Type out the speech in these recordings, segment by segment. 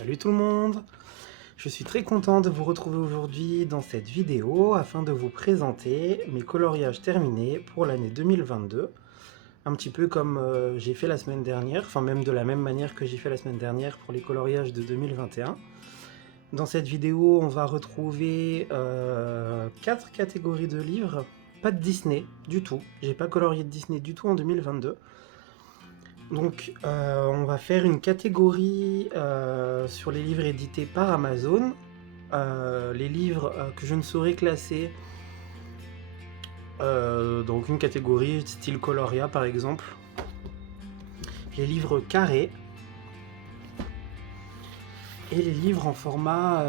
Salut tout le monde! Je suis très content de vous retrouver aujourd'hui dans cette vidéo afin de vous présenter mes coloriages terminés pour l'année 2022. Un petit peu comme j'ai fait la semaine dernière, enfin même de la même manière que j'ai fait la semaine dernière pour les coloriages de 2021. Dans cette vidéo, on va retrouver 4 catégories de livres, pas de Disney du tout. J'ai pas colorié de Disney du tout en 2022. Donc on va faire une catégorie sur les livres édités par Amazon, les livres que je ne saurais classer, donc une catégorie style Coloria par exemple, les livres carrés et les livres en format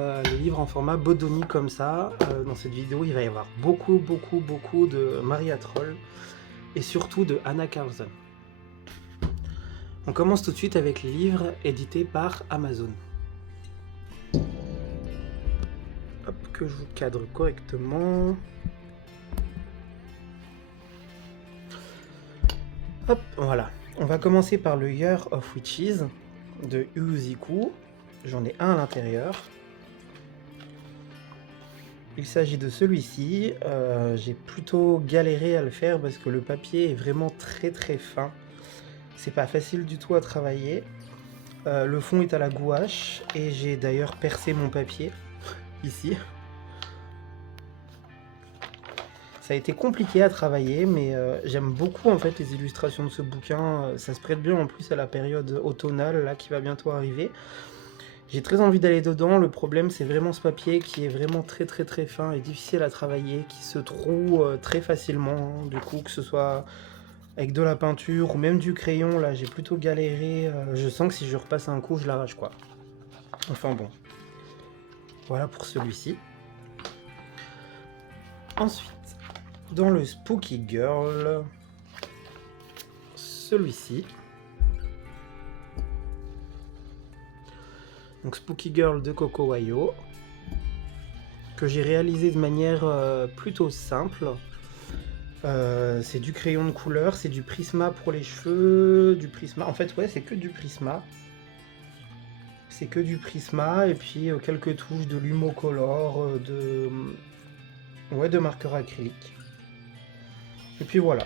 Bodoni comme ça. Dans cette vidéo il va y avoir beaucoup de Maria Troll et surtout de Anna Carlson. On commence tout de suite avec les livres édités par Amazon. Hop, que je vous cadre correctement. Hop, voilà. On va commencer par le Year of Witches de Uziku. J'en ai un à l'intérieur. Il s'agit de celui-ci. J'ai plutôt galéré à le faire parce que le papier est vraiment très fin. C'est pas facile du tout à travailler. Le fond est à la gouache et j'ai d'ailleurs percé mon papier ici. Ça a été compliqué à travailler, mais j'aime beaucoup en fait les illustrations de ce bouquin. Ça se prête bien en plus à la période automnale là qui va bientôt arriver. J'ai très envie d'aller dedans. Le problème c'est vraiment ce papier qui est vraiment très fin et difficile à travailler, qui se troue très facilement. Du coup, que ce soit avec de la peinture ou même du crayon, là j'ai plutôt galéré. Je sens que si je repasse un coup, je l'arrache quoi. Enfin bon. Voilà pour celui-ci. Ensuite, dans le Spooky Girl, celui-ci. Donc Spooky Girl de Coco Wayo, que j'ai réalisé de manière plutôt simple. C'est du crayon de couleur, c'est du Prisma pour les cheveux, du Prisma. En fait, ouais, c'est que du Prisma. C'est que du Prisma et puis quelques touches de Lumocolor, de marqueur acrylique. Et puis voilà.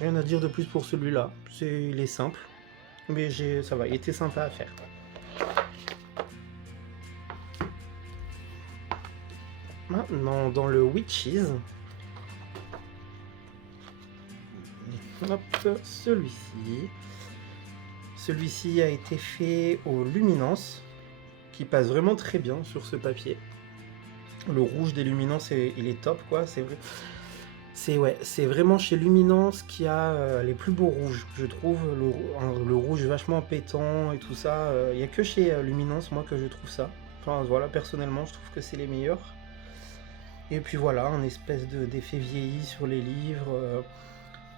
Rien à dire de plus pour celui-là. Il est simple, mais ça va, il était sympa à faire. Maintenant, dans le Witches, hop, celui-ci. Celui-ci a été fait au Luminance, qui passe vraiment très bien sur ce papier. Le rouge des Luminance, il est top, quoi. C'est vraiment chez Luminance qui a les plus beaux rouges, je trouve. Le rouge vachement pétant et tout ça. Il n'y a que chez Luminance, moi, que je trouve ça. Enfin, voilà, personnellement, je trouve que c'est les meilleurs. Et puis voilà, un espèce d'effet vieilli sur les livres.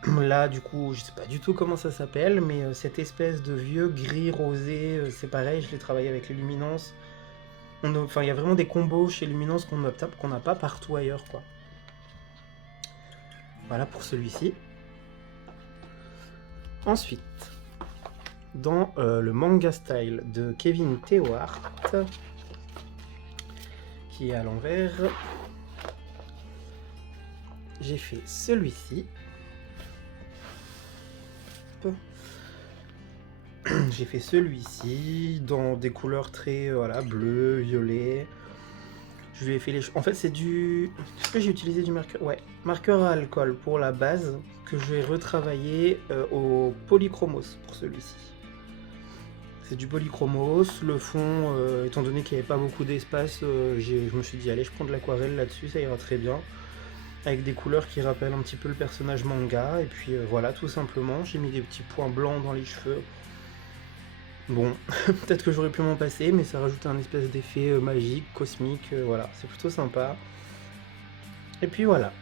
Là, du coup, je sais pas du tout comment ça s'appelle, mais cette espèce de vieux gris rosé, c'est pareil, je l'ai travaillé avec les Luminance. Enfin, il y a vraiment des combos chez Luminance qu'on n'a pas partout ailleurs, quoi. Voilà pour celui-ci. Ensuite, dans le manga style de Kevin Tewart, qui est à l'envers, j'ai fait celui-ci. J'ai fait celui-ci dans des couleurs très bleu, violet. Je lui ai fait les. En fait, c'est du. Est-ce que j'ai utilisé du marqueur? Ouais, marqueur à alcool pour la base que je vais retravailler au polychromos pour celui-ci. C'est du polychromos. Le fond, étant donné qu'il n'y avait pas beaucoup d'espace, je me suis dit allez, je prends de l'aquarelle là-dessus, ça ira très bien. Avec des couleurs qui rappellent un petit peu le personnage manga. Et puis voilà, tout simplement, j'ai mis des petits points blancs dans les cheveux. Bon, peut-être que j'aurais pu m'en passer, mais ça rajoute un espèce d'effet magique, cosmique, voilà, c'est plutôt sympa. Et puis voilà,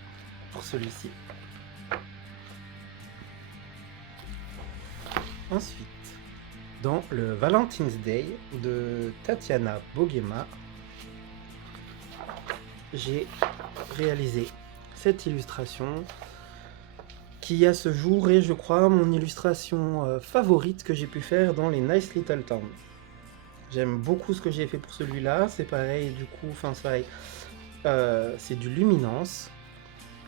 pour celui-ci. Ensuite, dans le Valentine's Day de Tatiana Bogema, j'ai réalisé cette illustration qui à ce jour est, je crois, mon illustration favorite que j'ai pu faire dans les Nice Little Town. J'aime beaucoup ce que j'ai fait pour celui-là. C'est pareil, du coup, enfin c'est pareil. C'est du luminance.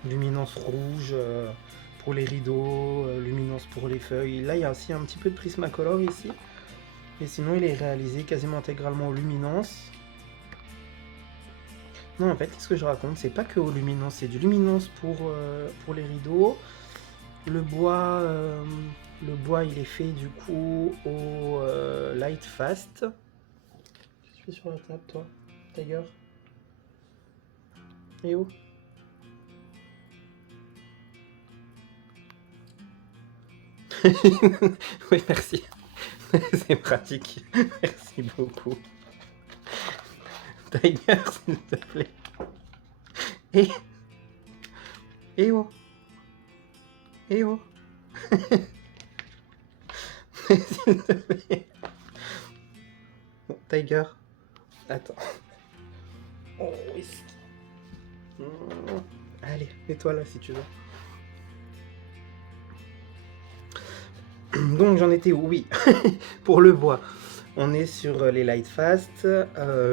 Luminance rouge pour les rideaux, luminance pour les feuilles. Là, il y a aussi un petit peu de Prismacolor ici. Et sinon, il est réalisé quasiment intégralement au luminance. Non, en fait, qu'est-ce que je raconte? C'est pas que au luminance, c'est du luminance pour les rideaux. Le bois, il est fait du coup au light fast. Qu'est-ce que tu fais sur la table, toi, Tiger? Et où? Oui, merci. C'est pratique. Merci beaucoup. Tiger, s'il te plaît. Et, et oh, et oh. S'il te plaît. Bon, Tiger, attends. Oh, whisky. Allez, mets-toi là si tu veux. Donc j'en étais où? Oui, pour le bois. On est sur les light fast,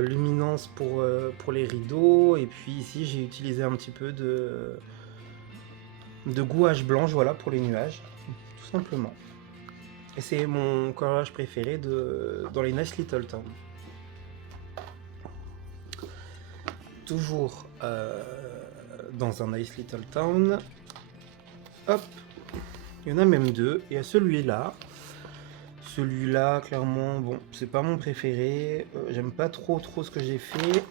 luminance pour les rideaux, et puis ici j'ai utilisé un petit peu de gouache blanche, voilà, pour les nuages, tout simplement. Et c'est mon coloriage préféré dans les Nice Little Town. Toujours dans un Nice Little Town. Hop, il y en a même deux. Il y a celui-là. Celui-là, clairement, bon, c'est pas mon préféré. J'aime pas trop ce que j'ai fait.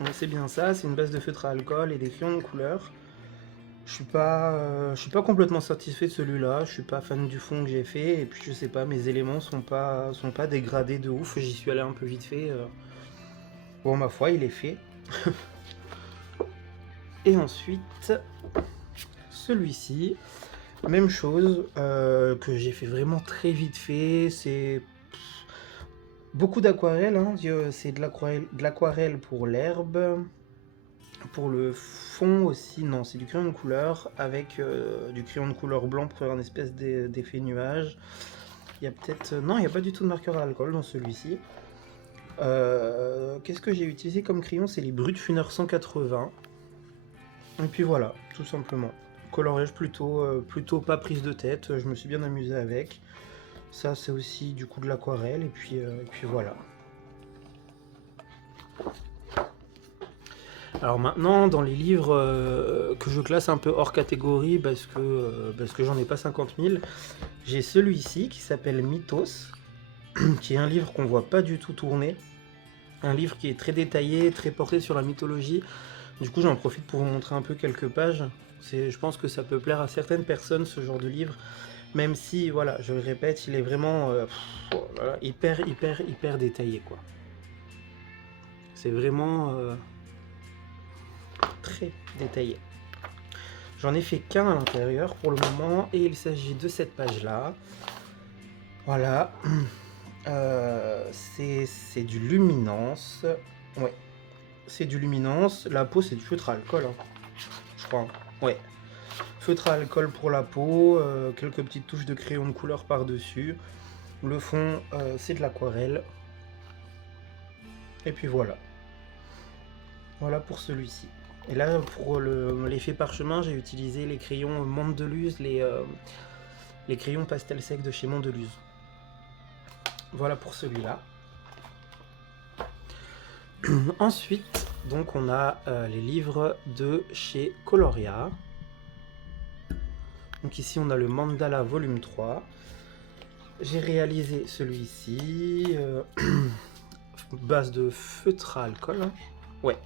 Mais c'est bien ça, c'est une base de feutre à alcool et des crayons de couleur. Je suis pas complètement satisfait de celui-là. Je suis pas fan du fond que j'ai fait. Et puis je sais pas, mes éléments sont pas dégradés de ouf. J'y suis allé un peu vite fait. Bon, ma foi, il est fait. Et ensuite, celui-ci. Même chose, que j'ai fait vraiment très vite fait, c'est beaucoup d'aquarelle, hein. C'est de l'aquarelle pour l'herbe, pour le fond aussi, non, c'est du crayon de couleur, avec du crayon de couleur blanc pour faire un espèce d'effet nuage. Il y a peut-être... non, il n'y a pas du tout de marqueur à alcool dans celui-ci. Qu'est-ce que j'ai utilisé comme crayon? C'est les Brut Funeur 180. Et puis voilà, tout simplement. Coloriage plutôt pas prise de tête, je me suis bien amusé avec. Ça c'est aussi du coup de l'aquarelle et puis voilà. Alors maintenant dans les livres que je classe un peu hors catégorie parce que j'en ai pas 50 000, j'ai celui-ci qui s'appelle Mythos, qui est un livre qu'on voit pas du tout tourner. Un livre qui est très détaillé, très porté sur la mythologie. Du coup j'en profite pour vous montrer un peu quelques pages. Je pense que ça peut plaire à certaines personnes ce genre de livre, même si, voilà, je le répète, il est vraiment voilà, hyper détaillé, quoi. C'est vraiment très détaillé. J'en ai fait qu'un à l'intérieur pour le moment, et il s'agit de cette page-là. Voilà. C'est du luminance. Ouais. C'est du luminance. La peau, c'est du feutre à alcool, hein, je crois. Ouais. Feutre à alcool pour la peau, quelques petites touches de crayon de couleur par-dessus. Le fond, c'est de l'aquarelle. Et puis voilà. Voilà pour celui-ci. Et là, pour l'effet parchemin, j'ai utilisé les crayons Mondeluz, les crayons pastel sec de chez Mondeluz. Voilà pour celui-là. Ensuite, donc on a les livres de chez Coloria. Donc ici on a le Mandala volume 3. J'ai réalisé celui-ci, base de feutre à alcool. Hein. Ouais,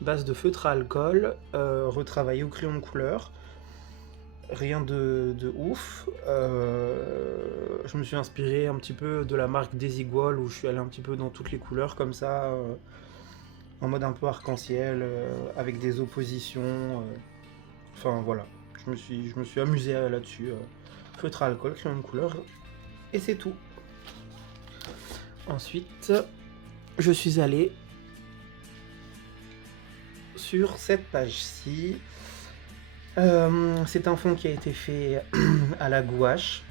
base de feutre à alcool, retravaillé au crayon de couleur. Rien de ouf. Je me suis inspiré un petit peu de la marque Desigual où je suis allé un petit peu dans toutes les couleurs comme ça, en mode un peu arc-en-ciel, avec des oppositions. Enfin voilà. Je me suis amusé là-dessus. Feutre à alcool, crayon de couleur, et c'est tout. Ensuite, je suis allé sur cette page-ci. C'est un fond qui a été fait à la gouache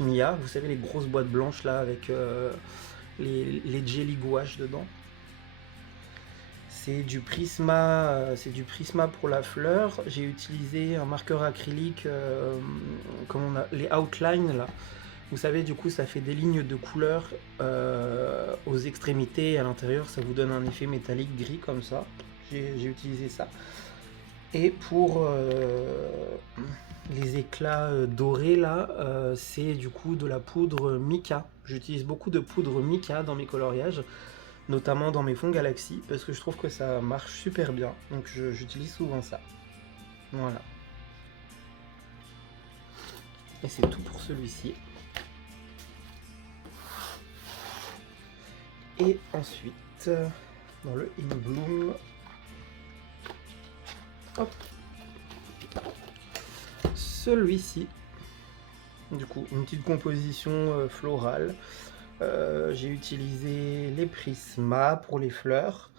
Mia. Vous savez, les grosses boîtes blanches là avec les jelly gouache dedans. C'est du Prisma, pour la fleur. J'ai utilisé un marqueur acrylique, comme les outlines là. Vous savez, du coup, ça fait des lignes de couleur aux extrémités et à l'intérieur, ça vous donne un effet métallique gris comme ça. J'ai utilisé ça. Et pour les éclats dorés là, c'est du coup de la poudre mica. J'utilise beaucoup de poudre mica dans mes coloriages, notamment dans mes fonds Galaxy, parce que je trouve que ça marche super bien. Donc j'utilise souvent ça. Voilà. Et c'est tout pour celui-ci. Et ensuite, dans le In Bloom, hop, celui-ci, du coup, une petite composition florale. J'ai utilisé les prismas pour les fleurs,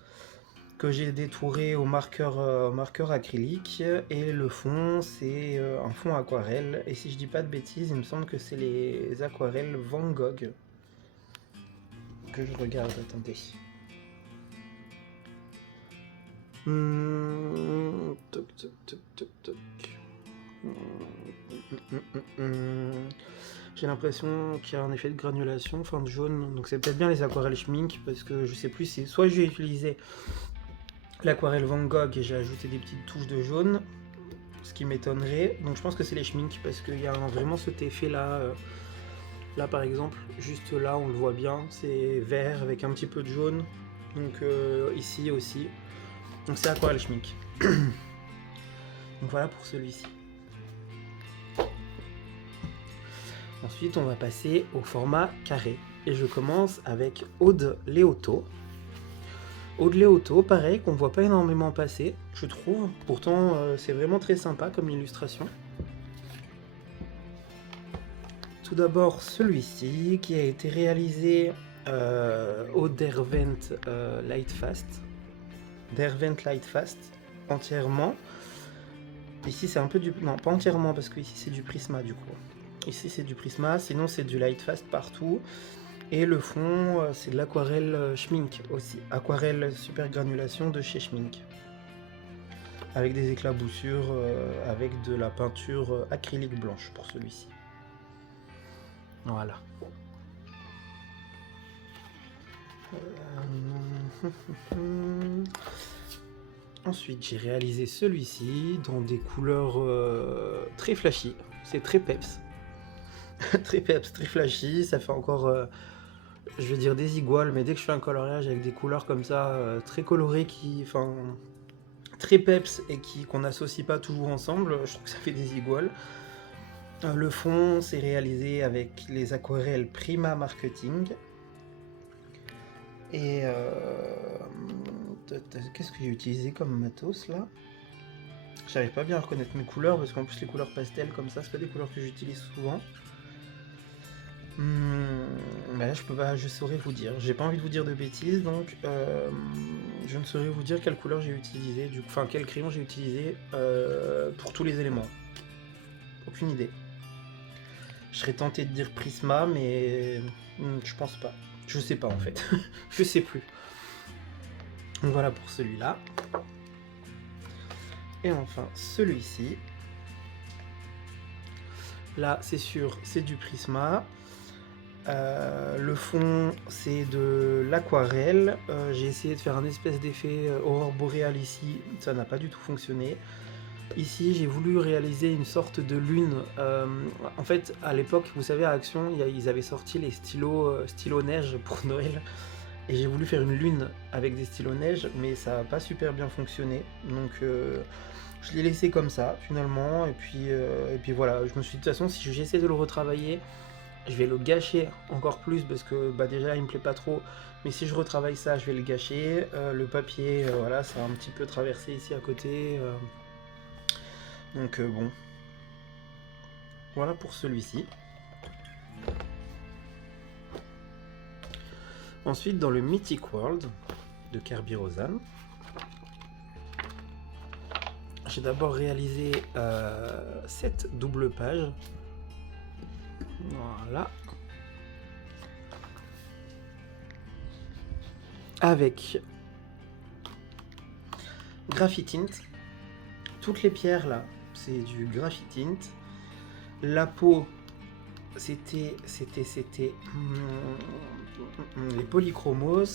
que j'ai détouré au marqueur acrylique, et le fond, c'est un fond aquarelle. Et si je dis pas de bêtises, il me semble que c'est les aquarelles Van Gogh. Que je regarde, attendez. Toc, toc, toc, toc, toc. J'ai l'impression qu'il y a un effet de granulation, enfin de jaune, donc c'est peut-être bien les aquarelles Schmink, parce que je sais plus si soit j'ai utilisé l'aquarelle Van Gogh et j'ai ajouté des petites touches de jaune, ce qui m'étonnerait, donc je pense que c'est les Schmink, parce qu'il y a vraiment cet effet là. Là par exemple, juste là on le voit bien, c'est vert avec un petit peu de jaune, donc ici aussi, donc c'est aquarelle Schmink. Donc voilà pour celui-ci. Ensuite on va passer au format carré, et je commence avec Aude Léoto. Aude Léoto, pareil, qu'on voit pas énormément passer, je trouve, pourtant c'est vraiment très sympa comme illustration. Tout d'abord celui-ci qui a été réalisé au Derwent Lightfast. Derwent Lightfast entièrement. Ici c'est un peu du... Non, pas entièrement parce que ici c'est du Prisma du coup. Ici c'est du Prisma, sinon c'est du Lightfast partout. Et le fond c'est de l'aquarelle Schmink aussi. Aquarelle super granulation de chez Schmink. Avec des éclaboussures, avec de la peinture acrylique blanche pour celui-ci. Voilà. Ensuite, j'ai réalisé celui-ci dans des couleurs très flashy. C'est très peps. Très peps, très flashy. Ça fait encore, je vais dire des iguales, mais dès que je fais un coloriage avec des couleurs comme ça, très colorées, très peps et qu'on n'associe pas toujours ensemble, je trouve que ça fait des iguales. Le fond, c'est réalisé avec les aquarelles Prima Marketing. Et qu'est-ce que j'ai utilisé comme matos là? J'arrive pas bien à reconnaître mes couleurs parce qu'en plus les couleurs pastel comme ça, c'est pas des couleurs que j'utilise souvent. Mais là je saurais vous dire. J'ai pas envie de vous dire de bêtises, donc je ne saurais vous dire quelle couleur j'ai utilisé, enfin quel crayon j'ai utilisé pour tous les éléments. Aucune idée. Je serais tenté de dire Prisma, mais je pense pas. Je sais pas en fait. Je sais plus. Donc voilà pour celui-là. Et enfin celui-ci. Là c'est sûr, c'est du Prisma. Le fond c'est de l'aquarelle. J'ai essayé de faire un espèce d'effet aurore boréale ici. Ça n'a pas du tout fonctionné. Ici, j'ai voulu réaliser une sorte de lune. En fait, à l'époque, vous savez, à Action, ils avaient sorti les stylos neige pour Noël. Et j'ai voulu faire une lune avec des stylos neige, mais ça n'a pas super bien fonctionné. Donc, je l'ai laissé comme ça, finalement. Et puis voilà, je me suis dit, de toute façon, si j'essaie de le retravailler, je vais le gâcher encore plus, parce que déjà, il me plaît pas trop. Mais si je retravaille ça, je vais le gâcher. Le papier, voilà, ça a un petit peu traversé ici à côté. Donc bon, voilà pour celui-ci. Ensuite, dans le Mythic World de Kerby Rosan, j'ai d'abord réalisé 7 doubles pages. Voilà. avec Graphitint. Toutes les pierres là, c'est du Graphitint. La peau, c'était les polychromos.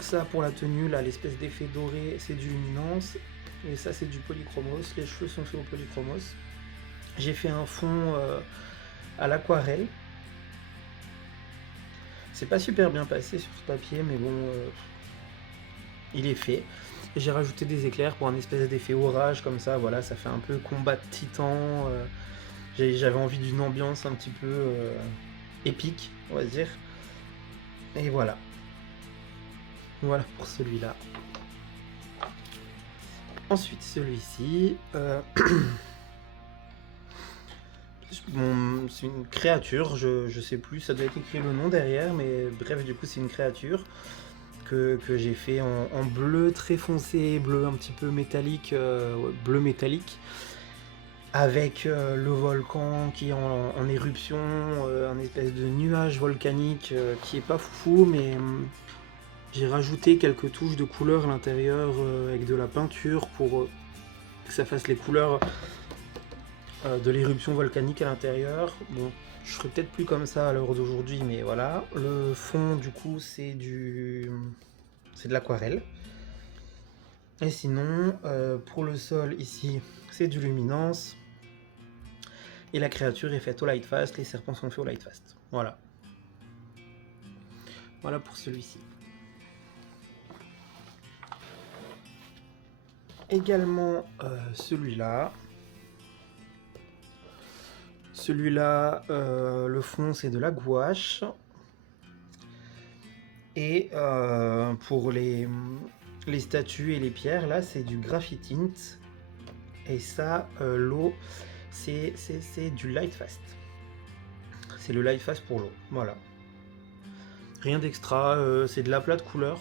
Ça pour la tenue là, l'espèce d'effet doré, c'est du luminance. Et ça c'est du polychromos. Les cheveux sont faits au polychromos. J'ai fait un fond à l'aquarelle. C'est pas super bien passé sur ce papier, mais bon, il est fait. J'ai rajouté des éclairs pour un espèce d'effet orage comme ça, voilà, ça fait un peu combat de titans. J'avais envie d'une ambiance un petit peu épique, on va dire. Et voilà. Voilà pour celui-là. Ensuite, celui-ci. Bon, c'est une créature, je sais plus, ça doit être écrit le nom derrière, mais bref, du coup, c'est une créature que j'ai fait en bleu très foncé, bleu un petit peu métallique, bleu métallique, avec le volcan qui est en éruption, un espèce de nuage volcanique qui est pas foufou, mais j'ai rajouté quelques touches de couleur à l'intérieur avec de la peinture pour que ça fasse les couleurs de l'éruption volcanique à l'intérieur. Bon, je ferai peut-être plus comme ça à l'heure d'aujourd'hui, mais voilà. Le fond, du coup, c'est de l'aquarelle. Et sinon, pour le sol, ici, c'est du luminance. Et la créature est faite au Lightfast, les serpents sont faits au Lightfast. Voilà. Voilà pour celui-ci. Également, celui-là. Celui-là, le fond, c'est de la gouache. Et pour les statues et les pierres, là, c'est du Graphitint. Et ça, l'eau, c'est du Lightfast. C'est le Lightfast pour l'eau, voilà. Rien d'extra, c'est de l'aplat de couleur.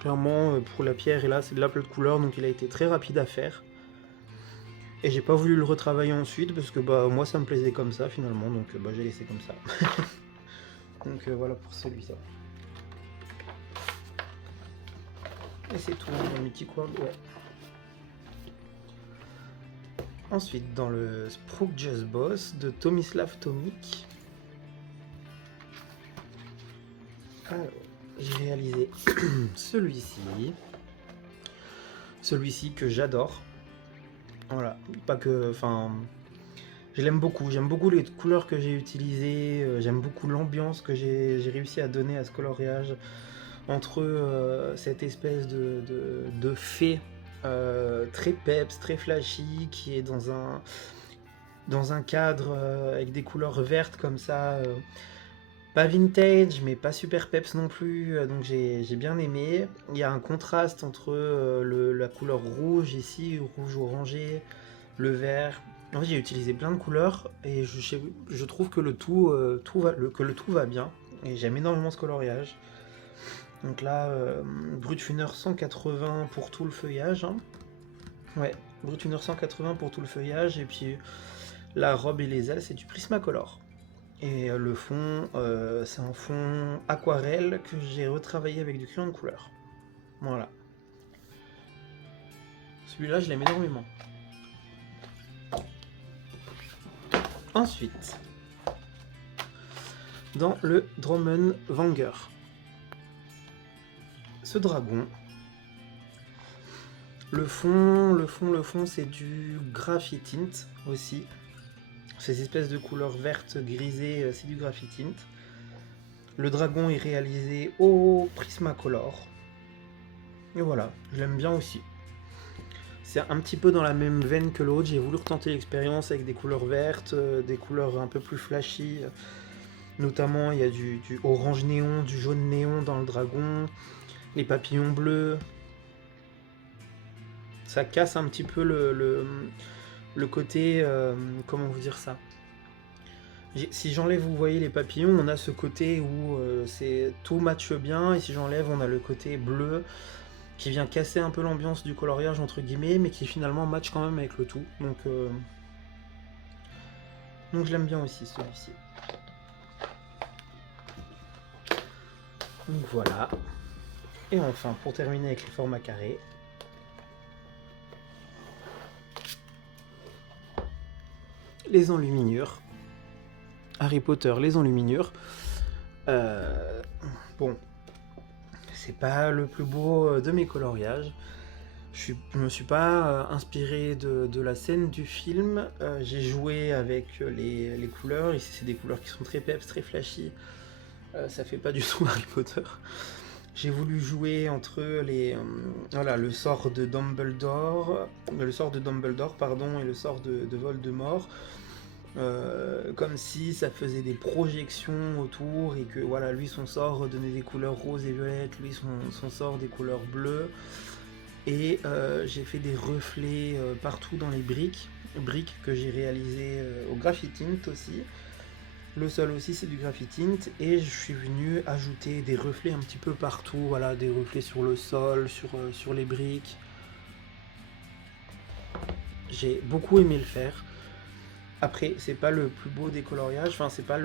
Clairement, pour la pierre, et là, c'est de l'aplat de couleur, donc il a été très rapide à faire. Et j'ai pas voulu le retravailler ensuite, parce que bah moi, ça me plaisait comme ça, finalement, donc bah, j'ai laissé comme ça. Donc voilà pour celui-là. Et c'est tout, dans le petit coin, ouais. Ensuite, dans le Sprook Just Boss de Tomislav Tomic. Alors, j'ai réalisé celui-ci. Celui-ci que j'adore. Voilà, pas que... Enfin... Je l'aime beaucoup, j'aime beaucoup les couleurs que j'ai utilisées, j'aime beaucoup l'ambiance que j'ai réussi à donner à ce coloriage. Entre cette espèce de fée très peps, très flashy, qui est dans un cadre avec des couleurs vertes comme ça, pas vintage mais pas super peps non plus, donc j'ai bien aimé. Il y a un contraste entre la couleur rouge ici, rouge orangé, le vert. En fait, j'ai utilisé plein de couleurs et je trouve que le tout va bien, et j'aime énormément ce coloriage. Donc là, Brutfuner 180 pour tout le feuillage. Hein. Ouais, Brutfuner 180 pour tout le feuillage. Et puis la robe et les ailes, c'est du Prismacolor. Et le fond, c'est un fond aquarelle que j'ai retravaillé avec du crayon de couleur. Voilà. Celui-là, je l'aime énormément. Ensuite, dans le Dromen Vanger. Ce dragon, le fond, c'est du Graphitint aussi. Ces espèces de couleurs vertes grisées, c'est du Graphitint. Le dragon est réalisé au Prismacolor. Et voilà, je l'aime bien aussi. C'est un petit peu dans la même veine que l'autre. J'ai voulu retenter l'expérience avec des couleurs vertes, des couleurs un peu plus flashy. Notamment, il y a du orange néon, du jaune néon dans le dragon. Les papillons bleus, ça casse un petit peu le côté, comment vous dire ça, si j'enlève, vous voyez les papillons, on a ce côté où tout matche bien, et si j'enlève, on a le côté bleu qui vient casser un peu l'ambiance du coloriage entre guillemets, mais qui finalement match quand même avec le tout, donc je l'aime bien aussi celui-ci. Donc voilà. Et enfin, pour terminer avec les formats carrés, les enluminures. Harry Potter, les enluminures. Bon, c'est pas le plus beau de mes coloriages. Je me suis pas inspiré de la scène du film. J'ai joué avec les couleurs. Ici, c'est des couleurs qui sont très peps, très flashy. Ça fait pas du tout Harry Potter. J'ai voulu jouer entre voilà, le sort de Dumbledore, pardon, et le sort de Voldemort. Comme si ça faisait des projections autour et que voilà, lui son sort donnait des couleurs roses et violettes, lui son sort des couleurs bleues. Et j'ai fait des reflets partout dans les briques que j'ai réalisées au graphitint aussi. Le sol aussi c'est du graphitint et je suis venu ajouter des reflets un petit peu partout, voilà, des reflets sur le sol, sur les briques. J'ai beaucoup aimé le faire. Après, c'est pas le plus beau des coloriages, enfin c'est pas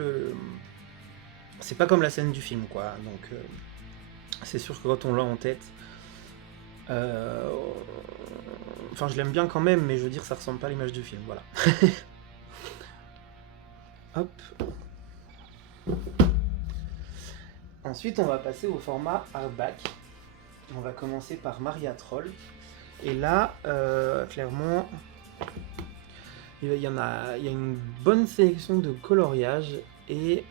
comme la scène du film quoi, donc c'est sûr que quand on l'a en tête, enfin je l'aime bien quand même, mais je veux dire ça ressemble pas à l'image du film, voilà. Hop. Ensuite on va passer au format hardback. On va commencer par Maria Troll. Et là, clairement, il y a une bonne sélection de coloriages et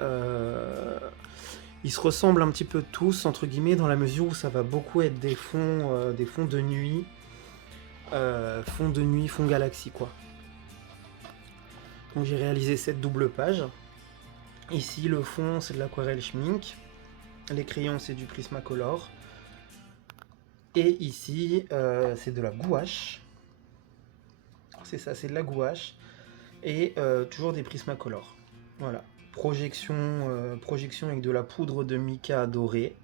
ils se ressemblent un petit peu tous, entre guillemets, dans la mesure où ça va beaucoup être des fonds de nuit, fond galaxie, quoi. Donc j'ai réalisé cette double page. Ici, le fond, c'est de l'aquarelle schmink. Les crayons, c'est du Prismacolor. Et ici, c'est de la gouache. C'est ça, c'est de la gouache. Et toujours des Prismacolor. Voilà. Projection avec de la poudre de mica dorée.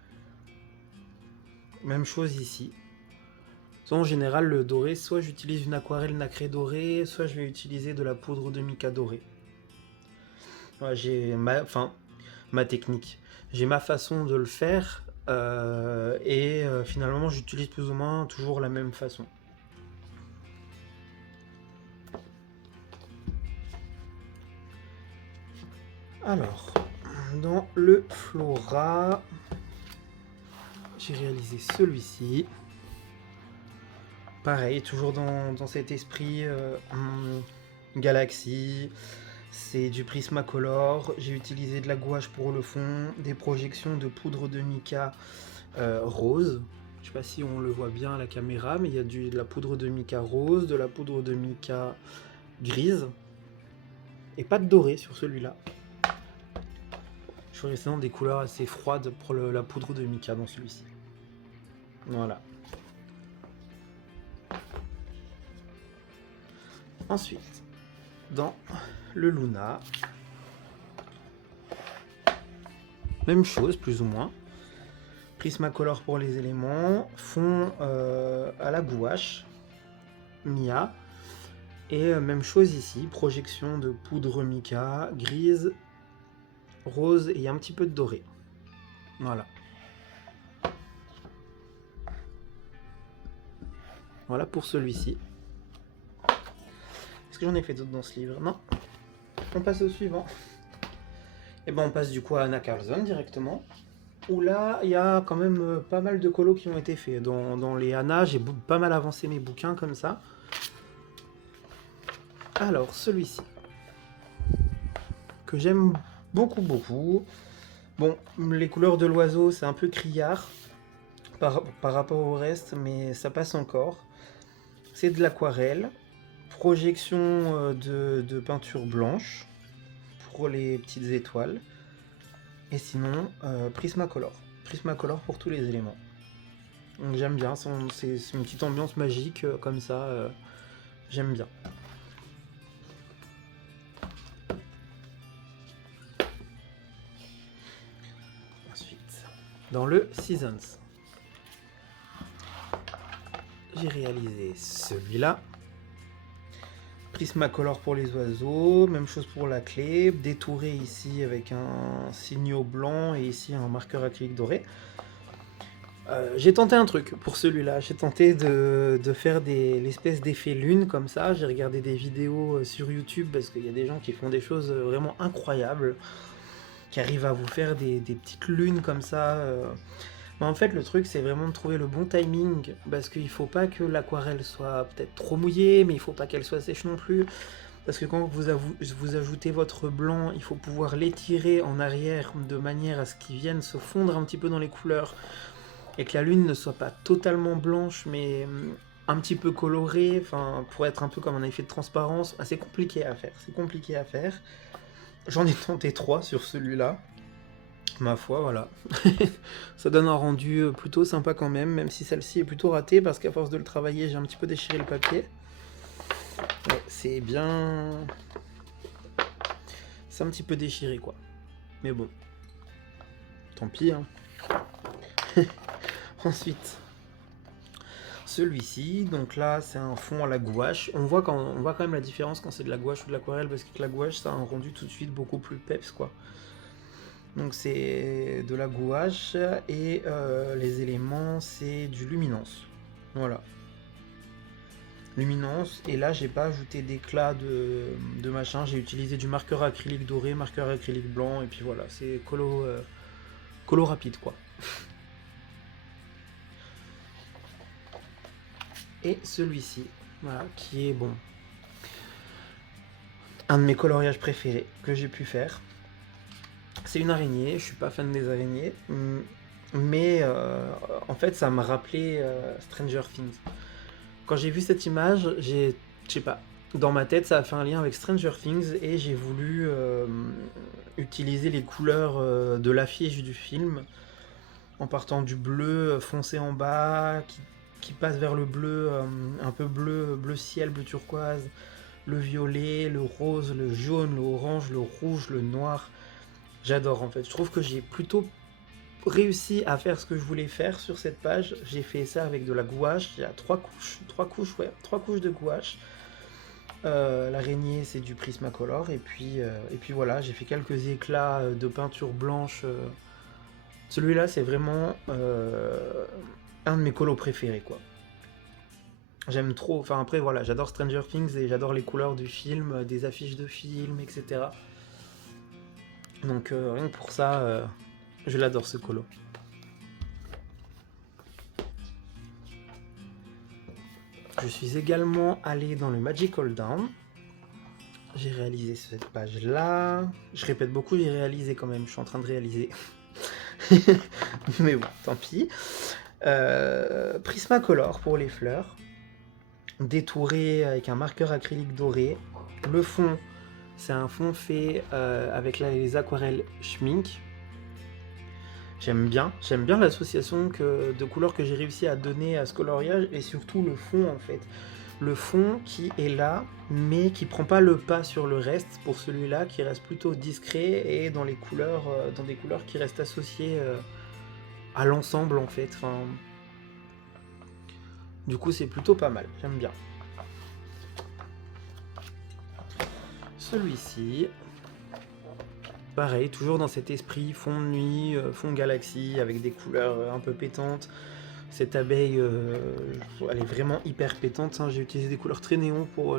Même chose ici. En général, le doré, soit j'utilise une aquarelle nacrée dorée, soit je vais utiliser de la poudre de mica dorée. Voilà, j'ai ma technique. J'ai ma façon de le faire et finalement j'utilise plus ou moins toujours la même façon. Alors, dans le Flora, j'ai réalisé celui-ci. Pareil, toujours dans cet esprit galaxie. C'est du Prismacolor. J'ai utilisé de la gouache pour le fond, des projections de poudre de mica rose. Je sais pas si on le voit bien à la caméra, mais il y a de la poudre de mica rose, de la poudre de mica grise. Et pas de doré sur celui-là. Je suis resté dans des couleurs assez froides pour la poudre de mica dans celui-ci. Voilà. Ensuite, dans le Luna, même chose plus ou moins. Prismacolor pour les éléments, fond à la gouache, Mia. Et même chose ici, projection de poudre mica, grise, rose et un petit peu de doré. Voilà. Voilà pour celui-ci. Est-ce que j'en ai fait d'autres dans ce livre? Non. On passe au suivant. Et ben on passe du coup à Anna Carlson directement. Où là, il y a quand même pas mal de colos qui ont été faits. Dans les Anna, j'ai pas mal avancé mes bouquins comme ça. Alors, celui-ci, que j'aime beaucoup, beaucoup. Bon, les couleurs de l'oiseau, c'est un peu criard par rapport au reste, mais ça passe encore. C'est de l'aquarelle. Projection de peinture blanche pour les petites étoiles. Et sinon, Prismacolor. Prismacolor pour tous les éléments. Donc j'aime bien, c'est une petite ambiance magique comme ça. J'aime bien. Ensuite, dans le Seasons, j'ai réalisé celui-là. Prismacolor pour les oiseaux, même chose pour la clé, détouré ici avec un signaux blanc et ici un marqueur acrylique doré. J'ai tenté un truc pour celui-là, j'ai tenté de faire l'espèce d'effet lune comme ça, j'ai regardé des vidéos sur YouTube parce qu'il y a des gens qui font des choses vraiment incroyables, qui arrivent à vous faire des petites lunes comme ça. Mais en fait le truc c'est vraiment de trouver le bon timing, parce qu'il faut pas que l'aquarelle soit peut-être trop mouillée, mais il faut pas qu'elle soit sèche non plus. Parce que quand vous ajoutez votre blanc, il faut pouvoir l'étirer en arrière de manière à ce qu'il vienne se fondre un petit peu dans les couleurs et que la lune ne soit pas totalement blanche mais un petit peu colorée, enfin pour être un peu comme un effet de transparence. Ah, c'est compliqué à faire, c'est compliqué à faire. J'en ai tenté 3 sur celui-là. Ma foi, voilà. Ça donne un rendu plutôt sympa quand même, même si celle-ci est plutôt ratée parce qu'à force de le travailler, j'ai un petit peu déchiré le papier. Ouais, c'est bien... C'est un petit peu déchiré quoi. Mais bon. Tant pis, hein. Ensuite, celui-ci, donc là c'est un fond à la gouache. On voit quand même la différence quand c'est de la gouache ou de l'aquarelle, parce que la gouache ça a un rendu tout de suite beaucoup plus peps quoi. Donc c'est de la gouache et les éléments c'est du luminance. Voilà. Luminance, et là j'ai pas ajouté d'éclat de machin, j'ai utilisé du marqueur acrylique doré, marqueur acrylique blanc, et puis voilà, c'est colo rapide quoi. Et celui-ci, voilà, qui est bon. Un de mes coloriages préférés que j'ai pu faire. C'est une araignée, je suis pas fan des araignées, mais en fait ça m'a rappelé Stranger Things. Quand j'ai vu cette image, je sais pas, dans ma tête ça a fait un lien avec Stranger Things et j'ai voulu utiliser les couleurs de l'affiche du film en partant du bleu foncé en bas qui passe vers le bleu, un peu bleu ciel, bleu turquoise, le violet, le rose, le jaune, le orange, le rouge, le noir. J'adore en fait, je trouve que j'ai plutôt réussi à faire ce que je voulais faire sur cette page. J'ai fait ça avec de la gouache, il y a 3 couches de gouache. L'araignée c'est du Prismacolor et puis voilà, j'ai fait quelques éclats de peinture blanche. Celui-là c'est vraiment un de mes colos préférés quoi. J'aime trop, enfin après voilà, j'adore Stranger Things et j'adore les couleurs du film, des affiches de films, etc. Donc rien que pour ça, je l'adore ce colo. Je suis également allé dans le Magical Down. J'ai réalisé cette page-là. Je répète beaucoup, j'ai réalisé quand même, je suis en train de réaliser. Mais bon, tant pis. Prismacolor pour les fleurs. Détouré avec un marqueur acrylique doré. Le fond, c'est un fond fait avec les aquarelles Schmink. J'aime bien l'association de couleurs que j'ai réussi à donner à ce coloriage et surtout le fond en fait. Le fond qui est là mais qui prend pas le pas sur le reste pour celui-là, qui reste plutôt discret et dans les couleurs, dans des couleurs qui restent associées à l'ensemble en fait. Enfin, du coup c'est plutôt pas mal, j'aime bien. Celui-ci, pareil, toujours dans cet esprit fond de nuit, fond galaxie, avec des couleurs un peu pétantes. Cette abeille, elle est vraiment hyper pétante, hein. J'ai utilisé des couleurs très néon pour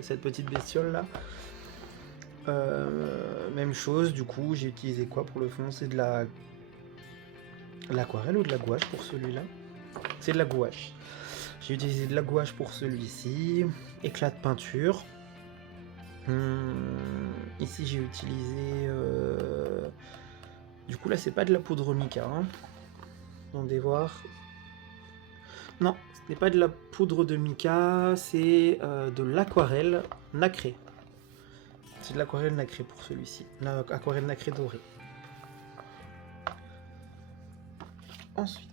cette petite bestiole là. Même chose, du coup, j'ai utilisé quoi pour le fond? C'est de l'aquarelle ou de la gouache pour celui-là? C'est de la gouache. J'ai utilisé de la gouache pour celui-ci, éclat de peinture. Ici j'ai utilisé du coup là c'est pas de la poudre mica hein. Attendez voir, non ce n'est pas de la poudre de mica, c'est de l'aquarelle nacrée. C'est de l'aquarelle nacrée pour celui-ci, l'aquarelle nacrée dorée. Ensuite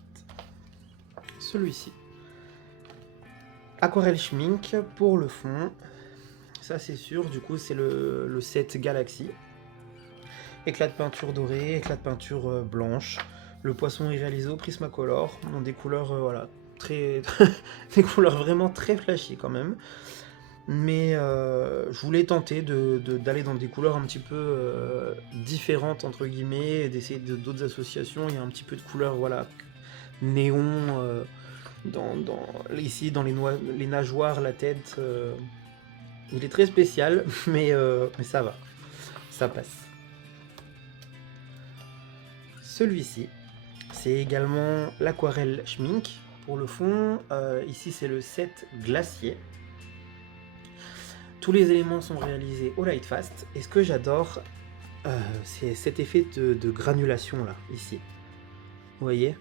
celui-ci, aquarelle Schmink pour le fond. Ça c'est sûr, du coup c'est le set Galaxy. Éclat de peinture doré, éclat de peinture blanche. Le poisson est réalisé au Prismacolor, dans des couleurs voilà, très des couleurs vraiment très flashy quand même. Mais je voulais tenter d'aller dans des couleurs un petit peu différentes, entre guillemets, et d'essayer d'autres associations. Il y a un petit peu de couleurs, voilà, néon, ici dans les nageoires, la tête. Il est très spécial, mais ça va, ça passe. Celui-ci, c'est également l'aquarelle Schmink pour le fond. Ici, c'est le set glacier. Tous les éléments sont réalisés au Lightfast. Et ce que j'adore, c'est cet effet de granulation là, ici. Vous voyez?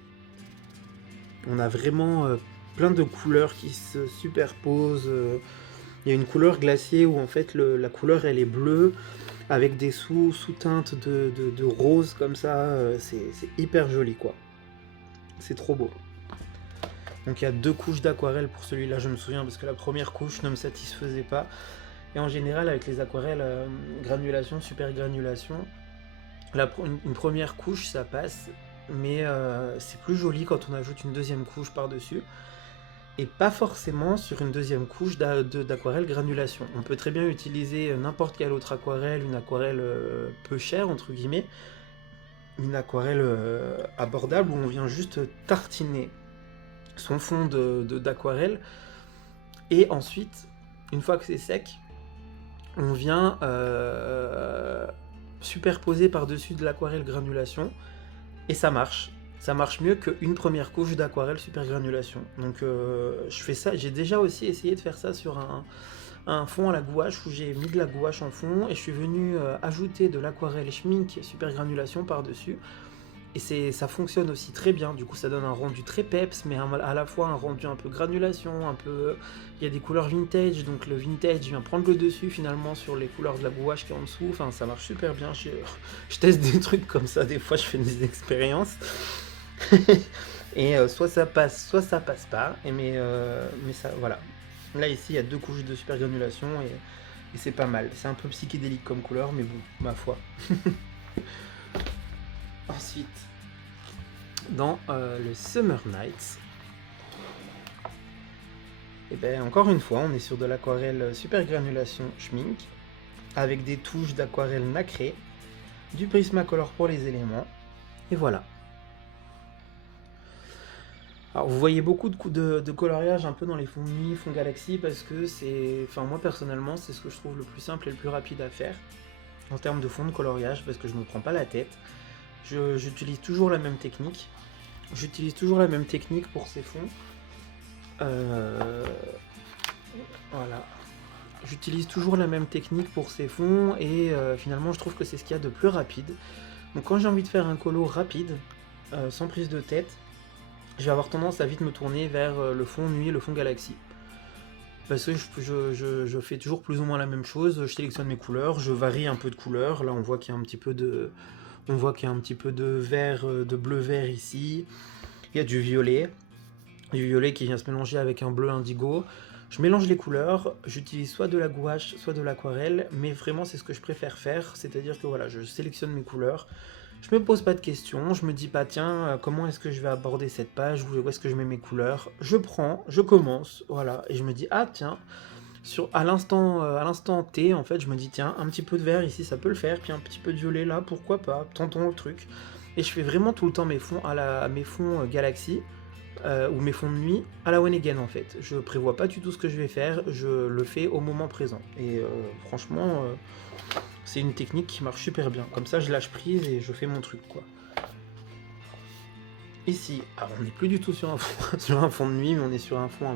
On a vraiment plein de couleurs qui se superposent. Il y a une couleur glacier où en fait la couleur elle est bleue avec des sous-teintes de rose comme ça. C'est hyper joli quoi. C'est trop beau. Donc il y a 2 couches d'aquarelle pour celui-là, je me souviens, parce que la première couche ne me satisfaisait pas. Et en général, avec les aquarelles granulation, super granulation, une première couche ça passe, mais c'est plus joli quand on ajoute une deuxième couche par-dessus. Et pas forcément sur une deuxième couche d'aquarelle granulation. On peut très bien utiliser n'importe quelle autre aquarelle, une aquarelle peu chère, entre guillemets, une aquarelle abordable où on vient juste tartiner son fond d'aquarelle. Et ensuite, une fois que c'est sec, on vient superposer par-dessus de l'aquarelle granulation et ça marche. Ça marche mieux qu'une première couche d'aquarelle super granulation. Donc je fais ça, j'ai déjà aussi essayé de faire ça sur un fond à la gouache où j'ai mis de la gouache en fond et je suis venu ajouter de l'aquarelle Schmink super granulation par-dessus. Et ça fonctionne aussi très bien, du coup ça donne un rendu très peps, mais à la fois un rendu un peu granulation, un peu... Il y a des couleurs vintage, donc le vintage vient prendre le dessus finalement sur les couleurs de la gouache qui est en dessous, enfin ça marche super bien, je teste des trucs comme ça, des fois je fais des expériences, et soit ça passe pas, mais ça, voilà. Là ici il y a 2 couches de super granulation, et c'est pas mal, c'est un peu psychédélique comme couleur, mais bon, ma foi. Ensuite, dans le Summer Nights, et bien encore une fois, on est sur de l'aquarelle super granulation Schmink, avec des touches d'aquarelle nacrée, du Prismacolor pour les éléments, et voilà. Alors vous voyez beaucoup de coloriage un peu dans les fonds de nuit, fonds galaxie, parce que c'est... Enfin moi personnellement, c'est ce que je trouve le plus simple et le plus rapide à faire, en termes de fond de coloriage, parce que je me prends pas la tête. J'utilise toujours la même technique. J'utilise toujours la même technique pour ces fonds. Voilà. J'utilise toujours la même technique pour ces fonds et finalement je trouve que c'est ce qu'il y a de plus rapide. Donc quand j'ai envie de faire un colo rapide, sans prise de tête, je vais avoir tendance à vite me tourner vers le fond nuit, le fond galaxie. Parce que je fais toujours plus ou moins la même chose, je sélectionne mes couleurs, je varie un peu de couleurs. Là on voit qu'il y a un petit peu de... On voit qu'il y a un petit peu de vert, de bleu-vert ici. Il y a du violet qui vient se mélanger avec un bleu indigo. Je mélange les couleurs, j'utilise soit de la gouache, soit de l'aquarelle, mais vraiment c'est ce que je préfère faire, c'est-à-dire que voilà, je sélectionne mes couleurs, je me pose pas de questions, je me dis pas tiens, comment est-ce que je vais aborder cette page, où est-ce que je mets mes couleurs, je prends, je commence, voilà, et je me dis ah tiens, à l'instant T, en fait, je me dis tiens, un petit peu de vert ici, ça peut le faire, puis un petit peu de violet là, pourquoi pas, tentons le truc. Et je fais vraiment tout le temps mes fonds mes fonds Galaxy, ou mes fonds de nuit à la one again en fait. Je prévois pas du tout ce que je vais faire, je le fais au moment présent. Et franchement, c'est une technique qui marche super bien. Comme ça, je lâche prise et je fais mon truc quoi. Ici, alors on n'est plus du tout sur un fond de nuit, mais on est sur un fond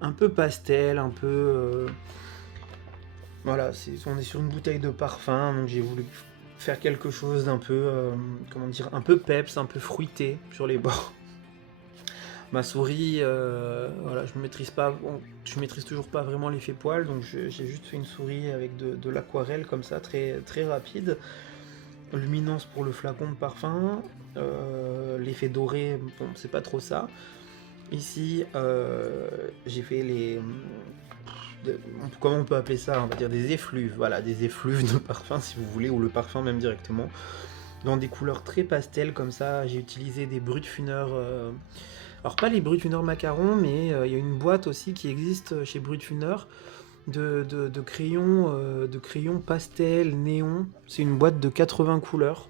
un peu pastel, un peu... voilà, on est sur une bouteille de parfum, donc j'ai voulu faire quelque chose d'un peu, comment dire, un peu peps, un peu fruité sur les bords. Ma souris, voilà, je maîtrise toujours pas vraiment l'effet poil, donc j'ai juste fait une souris avec de l'aquarelle comme ça, très, très rapide. Luminance pour le flacon de parfum, l'effet doré, bon, c'est pas trop ça. Ici, j'ai fait comment on peut appeler ça? On va dire des effluves, voilà, des effluves de parfum si vous voulez, ou le parfum même directement. Dans des couleurs très pastel comme ça, j'ai utilisé des brut funeurs Alors pas les Brutfunner macarons, mais il y a une boîte aussi qui existe chez Brutfunner de crayons pastel, néon. C'est une boîte de 80 couleurs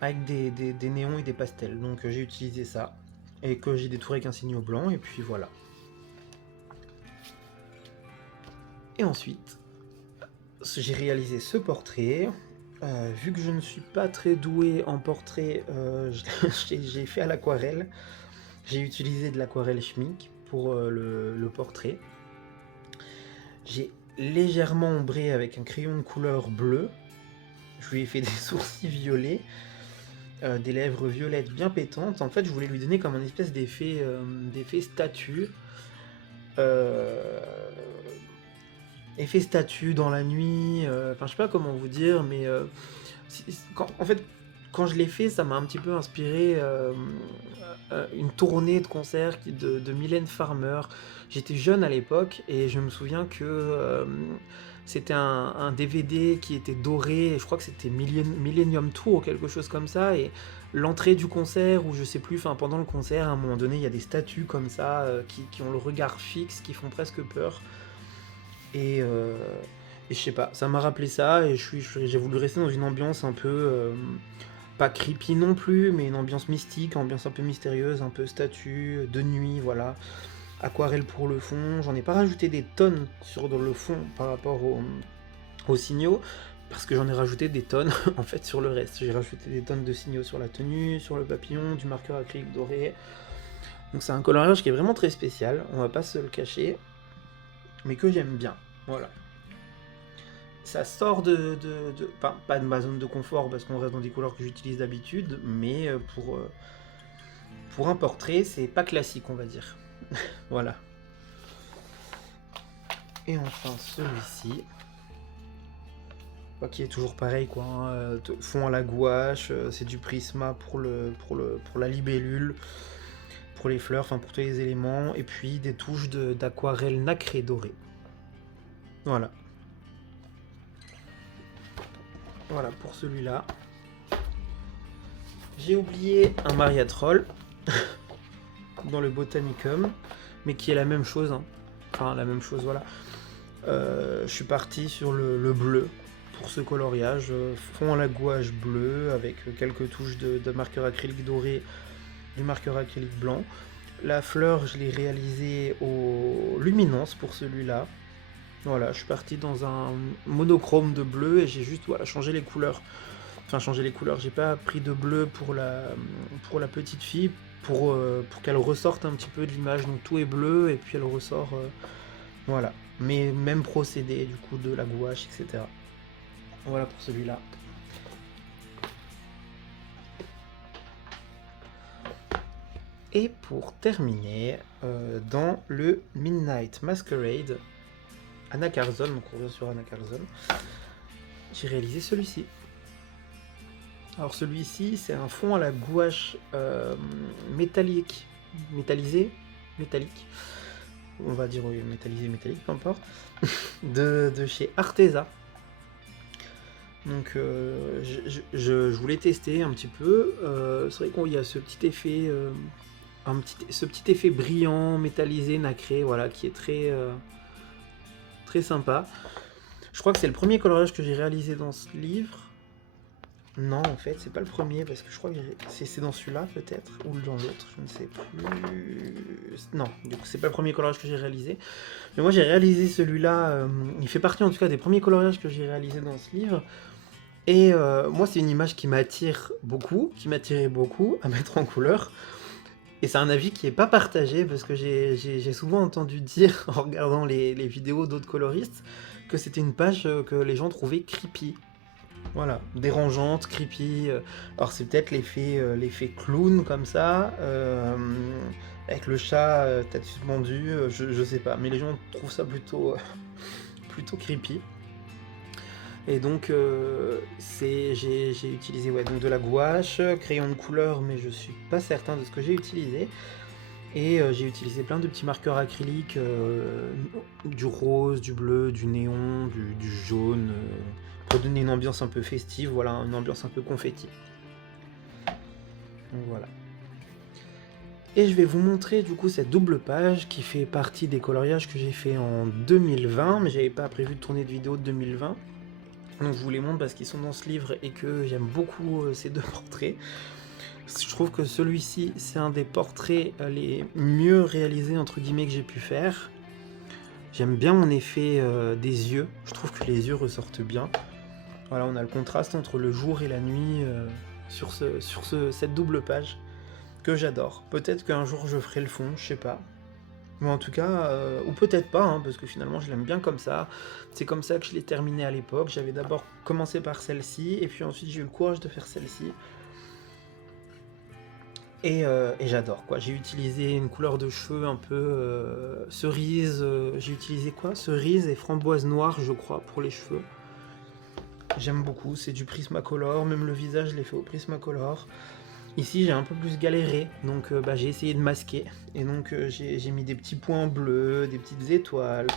avec des néons et des pastels. Donc j'ai utilisé ça et que j'ai détouré avec un signaux blanc et puis voilà. Et ensuite, j'ai réalisé ce portrait. Vu que je ne suis pas très doué en portrait, j'ai fait à l'aquarelle. J'ai utilisé de l'aquarelle Schmincke pour le portrait. J'ai légèrement ombré avec un crayon de couleur bleue. Je lui ai fait des sourcils violets, des lèvres violettes bien pétantes. En fait, je voulais lui donner comme un espèce d'effet statue. Effet statue dans la nuit. Enfin, je sais pas comment vous dire, mais en fait, quand je l'ai fait, ça m'a un petit peu inspiré une tournée de concerts de Mylène Farmer. J'étais jeune à l'époque et je me souviens que c'était un DVD qui était doré, et je crois que c'était Millennium Tour ou quelque chose comme ça, et l'entrée du concert, ou je sais plus, enfin pendant le concert, à un moment donné, il y a des statues comme ça qui ont le regard fixe, qui font presque peur. Et je sais pas, ça m'a rappelé ça, et j'ai voulu rester dans une ambiance un peu pas creepy non plus, mais une ambiance mystique, ambiance un peu mystérieuse, un peu statue, de nuit, voilà. Aquarelle pour le fond, j'en ai pas rajouté des tonnes sur le fond par rapport aux signaux, parce que j'en ai rajouté des tonnes en fait sur le reste. J'ai rajouté des tonnes de signaux sur la tenue, sur le papillon, du marqueur acrylique doré. Donc c'est un coloriage qui est vraiment très spécial, on va pas se le cacher, mais que j'aime bien, voilà. Ça sort pas de ma zone de confort parce qu'on reste dans des couleurs que j'utilise d'habitude, mais pour un portrait, c'est pas classique, on va dire. Voilà. Et enfin celui-ci, qui est toujours pareil, quoi. Hein, fond à la gouache, c'est du prisma pour la libellule, pour les fleurs, enfin pour tous les éléments, et puis des touches d'aquarelle nacrée dorée. Voilà. Voilà pour celui-là. J'ai oublié un Mariatrol dans le Botanicum, mais qui est la même chose. Hein. Enfin, la même chose, voilà. Je suis parti sur le bleu pour ce coloriage. Fond à la gouache bleu avec quelques touches de marqueur acrylique doré, du marqueur acrylique blanc. La fleur, je l'ai réalisée au luminance pour celui-là. Voilà, je suis parti dans un monochrome de bleu et j'ai juste changé les couleurs. Enfin, changé les couleurs. J'ai pas pris de bleu pour la petite fille pour qu'elle ressorte un petit peu de l'image. Donc tout est bleu et puis elle ressort. Voilà. Mais même procédé du coup de la gouache, etc. Voilà pour celui-là. Et pour terminer, dans le Midnight Masquerade, Anna Carlson, donc on revient sur Anna Carlson, j'ai réalisé celui-ci. Alors celui-ci, c'est un fond à la gouache métallique, métallique, on va dire oui, métallique, peu importe, de chez Arteza. Donc je voulais tester un petit peu. C'est vrai qu'il y a ce petit effet, ce petit effet brillant, métallisé, nacré, voilà, qui est très sympa. Je crois que c'est le premier coloriage que j'ai réalisé dans ce livre. Non, en fait, c'est pas le premier, parce que je crois que c'est dans celui-là, peut-être, ou dans l'autre, je ne sais plus. Non, du coup, c'est pas le premier coloriage que j'ai réalisé. Mais moi, j'ai réalisé celui-là, il fait partie en tout cas des premiers coloriages que j'ai réalisé dans ce livre. Et moi, c'est une image qui m'attire beaucoup, qui m'attirait beaucoup à mettre en couleur. Et c'est un avis qui n'est pas partagé, parce que j'ai souvent entendu dire, en regardant les vidéos d'autres coloristes, que c'était une page que les gens trouvaient creepy. Voilà, dérangeante, creepy. Alors c'est peut-être l'effet clown comme ça, avec le chat tête suspendue, je sais pas. Mais les gens trouvent ça plutôt creepy. Et donc j'ai utilisé donc de la gouache, crayon de couleur, mais je suis pas certain de ce que j'ai utilisé. Et j'ai utilisé plein de petits marqueurs acryliques, du rose, du bleu, du néon, du jaune, pour donner une ambiance un peu festive, voilà, une ambiance un peu confetti. Donc voilà. Et je vais vous montrer du coup cette double page qui fait partie des coloriages que j'ai fait en 2020, mais j'avais pas prévu de tourner de vidéo de 2020. Donc je vous les montre parce qu'ils sont dans ce livre et que j'aime beaucoup ces deux portraits. Je trouve que celui-ci, c'est un des portraits les mieux réalisés entre guillemets que j'ai pu faire. J'aime bien mon effet des yeux, je trouve que les yeux ressortent bien. Voilà, on a le contraste entre le jour et la nuit sur cette double page que j'adore. Peut-être qu'un jour je ferai le fond, je sais pas. Mais en tout cas, ou peut-être pas, hein, parce que finalement je l'aime bien comme ça. C'est comme ça que je l'ai terminé à l'époque. J'avais d'abord commencé par celle-ci, et puis ensuite j'ai eu le courage de faire celle-ci. Et j'adore quoi. J'ai utilisé une couleur de cheveux un peu cerise. J'ai utilisé quoi? Cerise et framboise noire, je crois, pour les cheveux. J'aime beaucoup. C'est du Prismacolor. Même le visage, je l'ai fait au Prismacolor. Ici, j'ai un peu plus galéré. Donc, j'ai essayé de masquer. Et donc, j'ai mis des petits points bleus, des petites étoiles.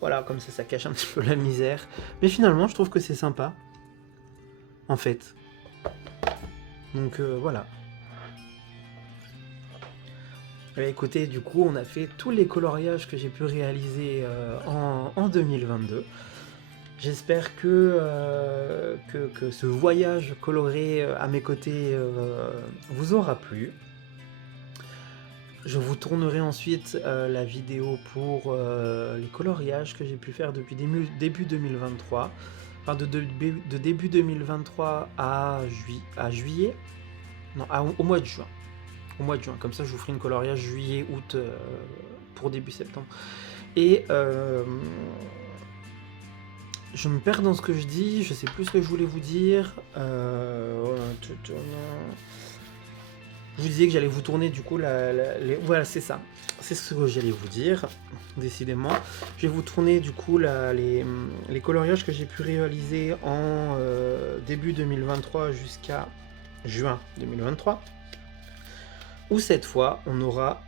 Voilà, comme ça cache un petit peu la misère. Mais finalement, je trouve que c'est sympa. En fait. Donc, voilà. Écoutez, du coup, on a fait tous les coloriages que j'ai pu réaliser en 2022. J'espère que ce voyage coloré à mes côtés vous aura plu. Je vous tournerai ensuite la vidéo pour les coloriages que j'ai pu faire depuis début 2023. Enfin, de début 2023 à juillet. Non, au mois de juin. Au mois de juin, comme ça je vous ferai une coloriage juillet, août pour début septembre. Et je me perds dans ce que je dis, je sais plus ce que je voulais vous dire. Je vous disais que j'allais vous tourner du coup voilà, c'est ça. C'est ce que j'allais vous dire, décidément. Je vais vous tourner du coup les coloriages que j'ai pu réaliser en début 2023 jusqu'à juin 2023. Où cette fois, on aura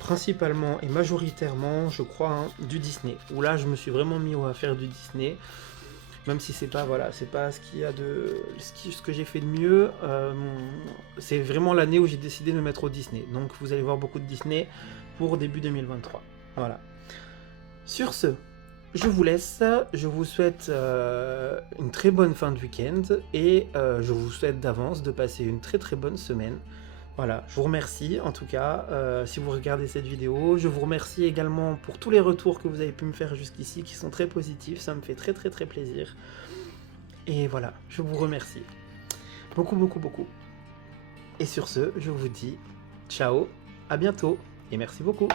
principalement et majoritairement, je crois, hein, du Disney. Où là, je me suis vraiment mis à faire du Disney, même si c'est pas voilà, c'est pas ce qu'il y a de ce que j'ai fait de mieux. C'est vraiment l'année où j'ai décidé de me mettre au Disney. Donc, vous allez voir beaucoup de Disney pour début 2023. Voilà. Sur ce, je vous laisse. Je vous souhaite une très bonne fin de week-end et je vous souhaite d'avance de passer une très très bonne semaine. Voilà, je vous remercie en tout cas si vous regardez cette vidéo. Je vous remercie également pour tous les retours que vous avez pu me faire jusqu'ici qui sont très positifs. Ça me fait très très très plaisir. Et voilà, je vous remercie. Beaucoup, beaucoup, beaucoup. Et sur ce, je vous dis ciao, à bientôt et merci beaucoup.